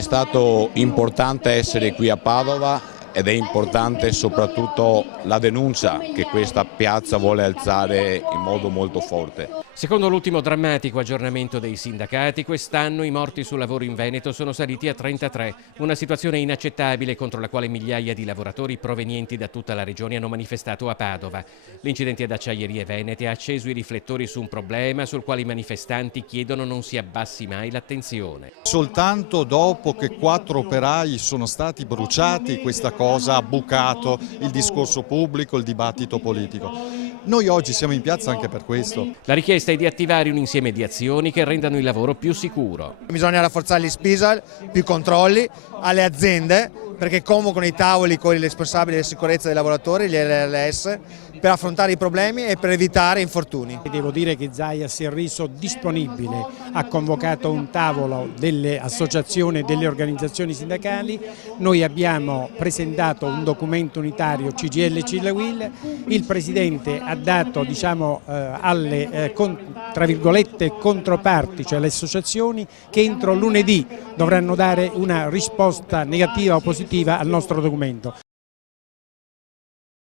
è stato importante essere qui a Padova ed è importante soprattutto la denuncia che questa piazza vuole alzare in modo molto forte. Secondo l'ultimo drammatico aggiornamento dei sindacati, quest'anno i morti sul lavoro in Veneto sono saliti a 33, una situazione inaccettabile contro la quale migliaia di lavoratori provenienti da tutta la regione hanno manifestato a Padova. L'incidente ad Acciaierie Venete ha acceso i riflettori su un problema sul quale i manifestanti chiedono non si abbassi mai l'attenzione. Soltanto dopo che 4 operai sono stati bruciati questa cosa ha bucato il discorso pubblico, il dibattito politico. Noi oggi siamo in piazza anche per questo. La richiesta è di attivare un insieme di azioni che rendano il lavoro più sicuro. Bisogna rafforzare gli SPISAL, più controlli alle aziende perché convocano i tavoli con i responsabili della sicurezza dei lavoratori, gli LLS, per affrontare i problemi e per evitare infortuni. Devo dire che Zaia si è reso disponibile, ha convocato un tavolo delle associazioni e delle organizzazioni sindacali, noi abbiamo presentato un documento unitario CGIL CIL-UIL, il Presidente ha dato alle tra virgolette controparti, cioè le associazioni, che entro lunedì dovranno dare una risposta negativa o positiva al nostro documento.